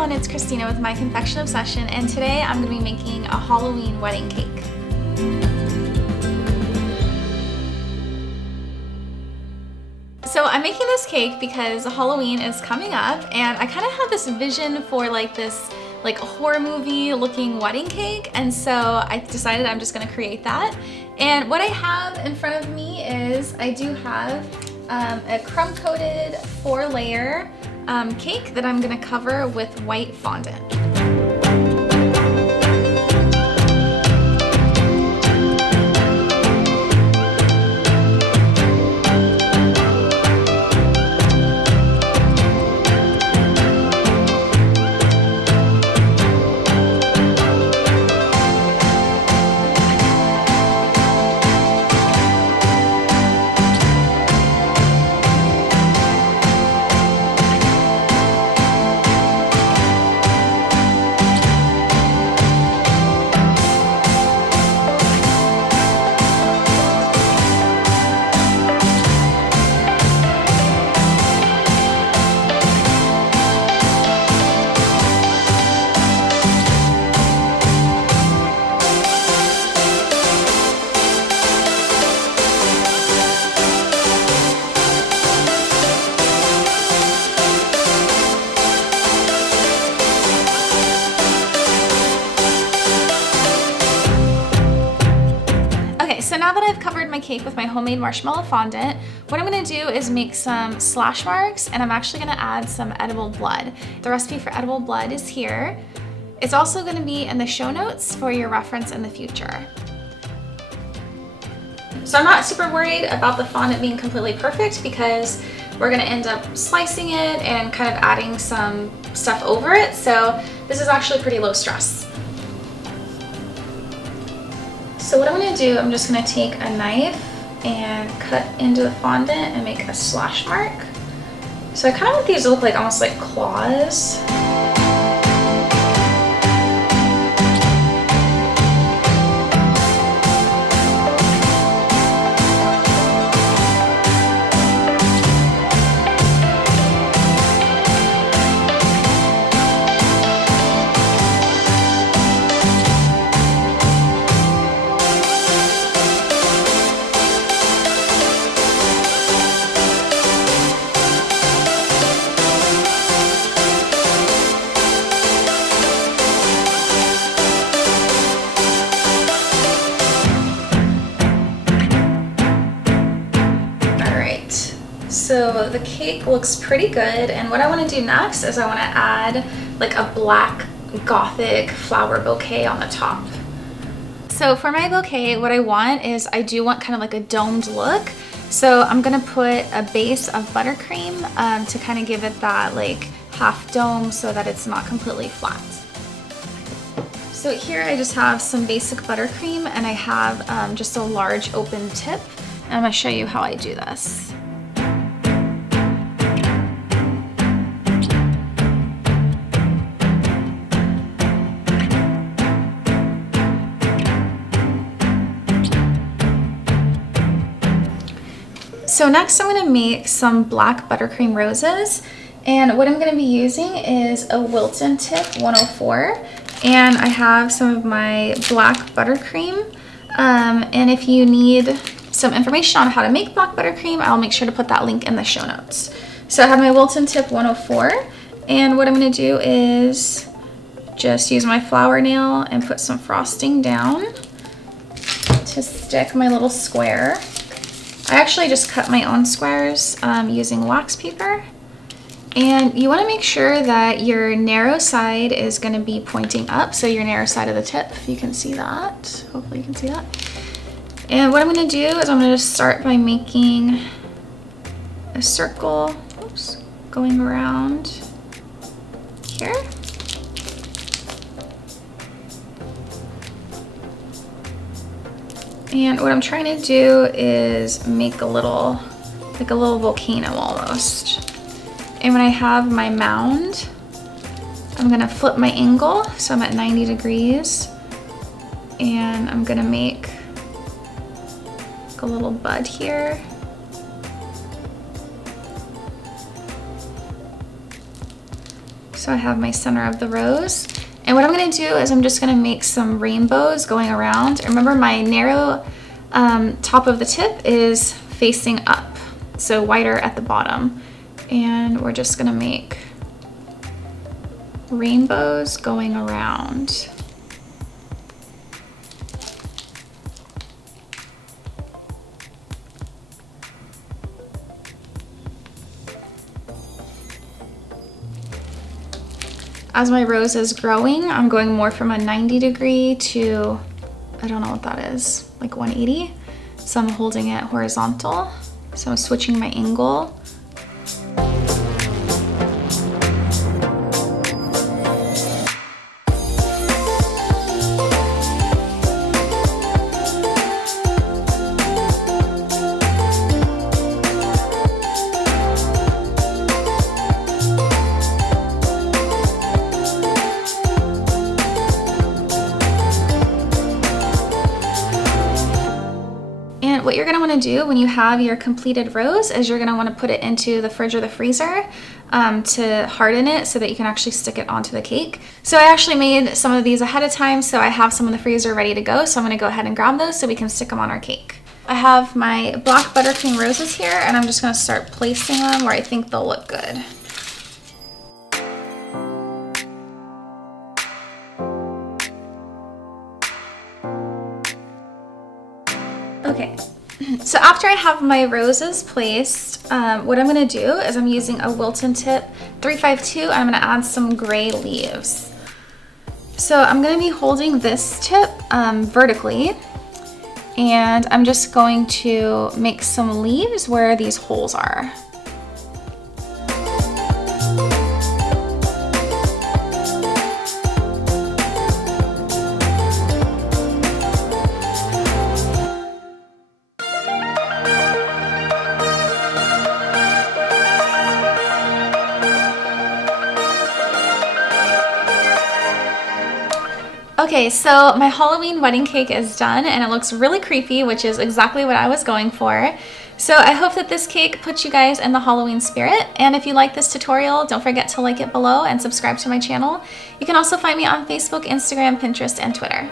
everyone, it's Christina with My Confection Obsession, and today I'm going to be making a Halloween wedding cake. So I'm making this cake because Halloween is coming up, and I kind of had this vision for this horror movie looking wedding cake, and so I decided I'm just going to create that. And what I have in front of me is I do have a crumb coated 4-layer cake that I'm going to cover with white fondant. So now that I've covered my cake with my homemade marshmallow fondant, what I'm going to do is make some slash marks, and I'm actually going to add some edible blood. The recipe for edible blood is here. It's also going to be in the show notes for your reference in the future. So I'm not super worried about the fondant being completely perfect because we're going to end up slicing it and kind of adding some stuff over it. So this is actually pretty low stress. So what I'm going to do, I'm just going to take a knife and cut into the fondant and make a slash mark. So I kind of want these to look like almost like claws. So the cake looks pretty good, and what I want to do next is I want to add like a black Gothic flower bouquet on the top. So for my bouquet, what I want is I do want kind of like a domed look. So I'm going to put a base of buttercream to kind of give it that like half dome so that it's not completely flat. So here I just have some basic buttercream, and I have just a large open tip, and I'm going to show you how I do this. So next I'm going to make some black buttercream roses, and what I'm going to be using is a Wilton tip 104, and I have some of my black buttercream, and if you need some information on how to make black buttercream, I'll make sure to put that link in the show notes. So I have my Wilton tip 104, and what I'm going to do is just use my flower nail and put some frosting down to stick my little square. I actually just cut my own squares using wax paper, and you want to make sure that your narrow side is going to be pointing up, so your narrow side of the tip, if you can see that. Hopefully you can see that. And what I'm going to do is I'm going to start by making a circle, oops, going around here. And what I'm trying to do is make a little volcano almost. And when I have my mound, I'm gonna flip my angle, so I'm at 90 degrees, and I'm gonna make a little bud here. So I have my center of the rose. And what I'm gonna do is I'm just gonna make some rainbows going around. Remember, my narrow top of the tip is facing up, so wider at the bottom. And we're just gonna make rainbows going around. As my rose is growing, I'm going more from a 90 degree to, I don't know what that is, like 180. So I'm holding it horizontal. So I'm switching my angle. And what you're gonna wanna do when you have your completed rose is you're gonna wanna put it into the fridge or the freezer to harden it so that you can actually stick it onto the cake. So I actually made some of these ahead of time, so I have some in the freezer ready to go. So I'm gonna go ahead and grab those so we can stick them on our cake. I have my black buttercream roses here, and I'm just gonna start placing them where I think they'll look good. Okay, so after I have my roses placed, what I'm gonna do is I'm using a Wilton tip 352, and I'm gonna add some gray leaves. So I'm gonna be holding this tip vertically, and I'm just going to make some leaves where these holes are. Okay, so my Halloween wedding cake is done and it looks really creepy, which is exactly what I was going for. So I hope that this cake puts you guys in the Halloween spirit. And if you like this tutorial, don't forget to like it below and subscribe to my channel. You can also find me on Facebook, Instagram, Pinterest, and Twitter.